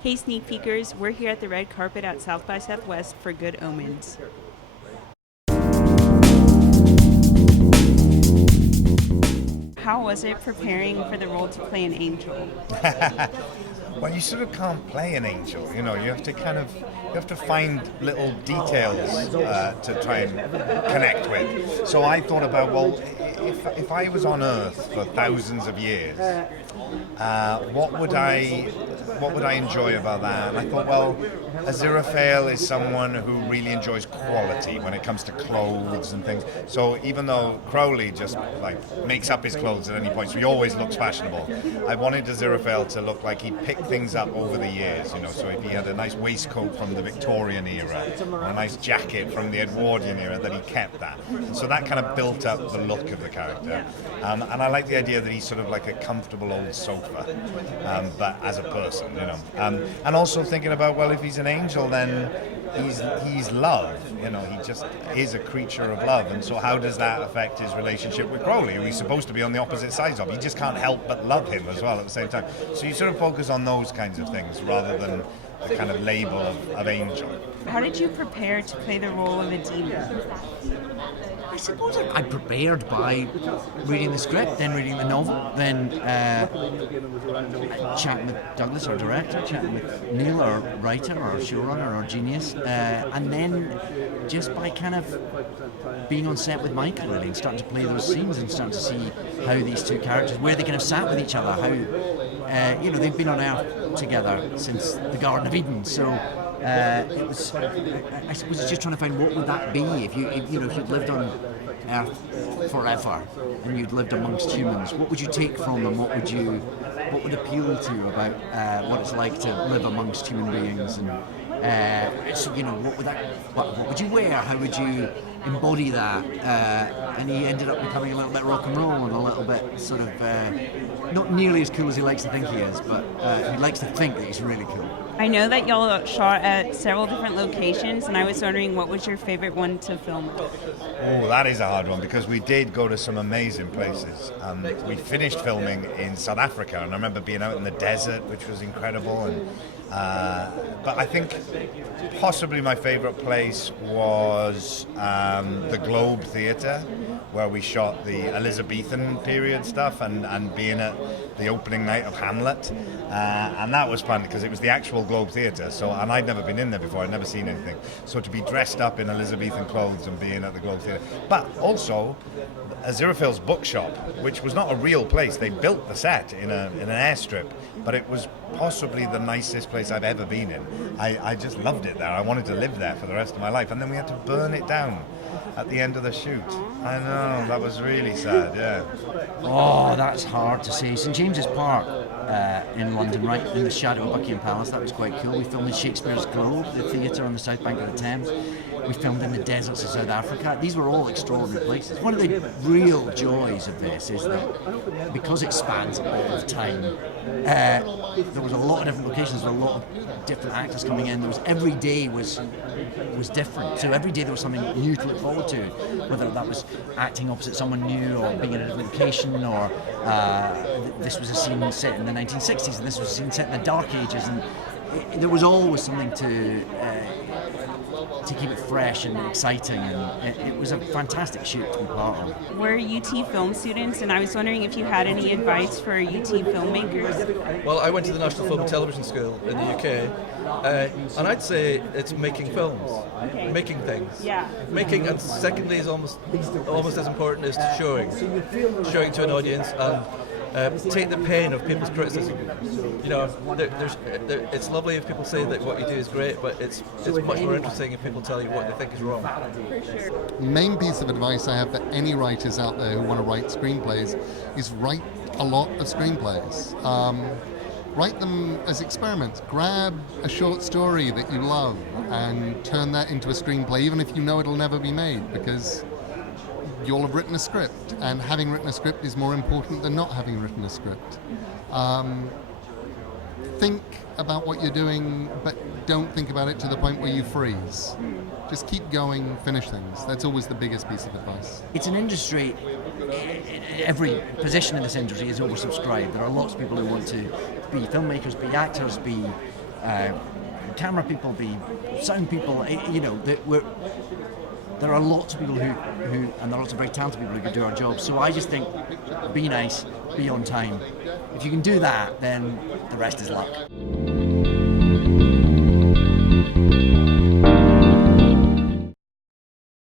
Hey Sneak Peekers, we're here at the red carpet at South by Southwest for Good Omens. How was it preparing for the role to play an angel? Well, you sort of can't play an angel, you know. You have to find little details to try and connect with. So I thought about, well, if I was on Earth for thousands of years, what would I enjoy about that? And I thought, well, Aziraphale is someone who really enjoys quality when it comes to clothes and things. So even though Crowley just like makes up his clothes at any point, so he always looks fashionable, I wanted Aziraphale to look like he picked things up over the years, you know. So if he had a nice waistcoat from the Victorian era, or a nice jacket from the Edwardian era, that he kept that. And so that kind of built up the look of the character. And I like the idea that he's sort of like a comfortable old sofa, but as a person, you know. And also thinking about, well, if he's an angel, then he's love, you know. He just is a creature of love. And so how does that affect his relationship with Crowley, who he's supposed to be on the opposite sides of? You just can't help but love him as well at the same time. So you sort of focus on those kinds of things rather than the kind of label of angel. How did you prepare to play the role of a demon? I suppose I prepared by reading the script, then reading the novel, then chatting with Douglas, our director, chatting with Neil, our writer, our showrunner, our genius, and then just by kind of being on set with Michael, really, and starting to play those scenes and starting to see how these two characters, where they kind of sat with each other, how, they've been on Earth together since the Garden of Eden, so it was, I suppose, just trying to find what would that be if you'd lived on Earth forever and you'd lived amongst humans. What would you take from them? What would appeal to you about what it's like to live amongst human beings? And what would you wear? How would you embody that? And he ended up becoming a little bit rock and roll and a little bit sort of not nearly as cool as he likes to think he is, but he likes to think that he's really cool. I know that y'all shot at several different locations, and I was wondering what was your favorite one to film at? Oh, that is a hard one because we did go to some amazing places. We finished filming in South Africa, and I remember being out in the desert, which was incredible. And but I think possibly my favorite place was the Globe Theatre, where we shot the Elizabethan period stuff, and being at the opening night of Hamlet, and that was fun because it was the actual Globe Theatre. So, and I'd never been in there before; I'd never seen anything. So to be dressed up in Elizabethan clothes and being at the Globe Theatre, but also Aziraphale's bookshop, which was not a real place. They built the set in an airstrip, but it was possibly the nicest place I've ever been in. I just loved it there. I wanted to live there for the rest of my life, and then we had to burn it down at the end of the shoot. I know, that was really sad, yeah. Oh, that's hard to say. St James's Park in London, right in the shadow of Buckingham Palace, that was quite cool. We filmed in Shakespeare's Globe, the theatre on the south bank of the Thames. We filmed in the deserts of South Africa. These were all extraordinary places. One of the real joys of this is that because it spans all of time, there was a lot of different locations, there were a lot of different actors coming in. Every day was different. So every day there was something new to look forward to, whether that was acting opposite someone new or being in a different location, or this was a scene set in the 1960s and this was a scene set in the Dark Ages, and there was always something to keep it fresh and exciting, and it was a fantastic shoot to be part of. We're UT film students, and I was wondering if you had any advice for UT filmmakers? Well, I went to the National Film and Television School in the UK, and I'd say it's making films, making things. Yeah. Making, and secondly is almost as important as showing to an audience, and take the pain of people's criticism. You know, it's lovely if people say that what you do is great, but it's much more interesting if people tell you what they think is wrong. Main piece of advice I have for any writers out there who want to write screenplays is write a lot of screenplays. Write them as experiments. Grab a short story that you love and turn that into a screenplay, even if you know it'll never be made, because you'll have written a script, and having written a script is more important than not having written a script. Think about what you're doing, but don't think about it to the point where you freeze. Just keep going, finish things. That's always the biggest piece of advice. It's an industry, every position in this industry is oversubscribed. There are lots of people who want to be filmmakers, be actors, be camera people, the sound people. You know, there are lots of people who, and there are lots of very talented people who can do our job. So I just think, be nice, be on time. If you can do that, then the rest is luck.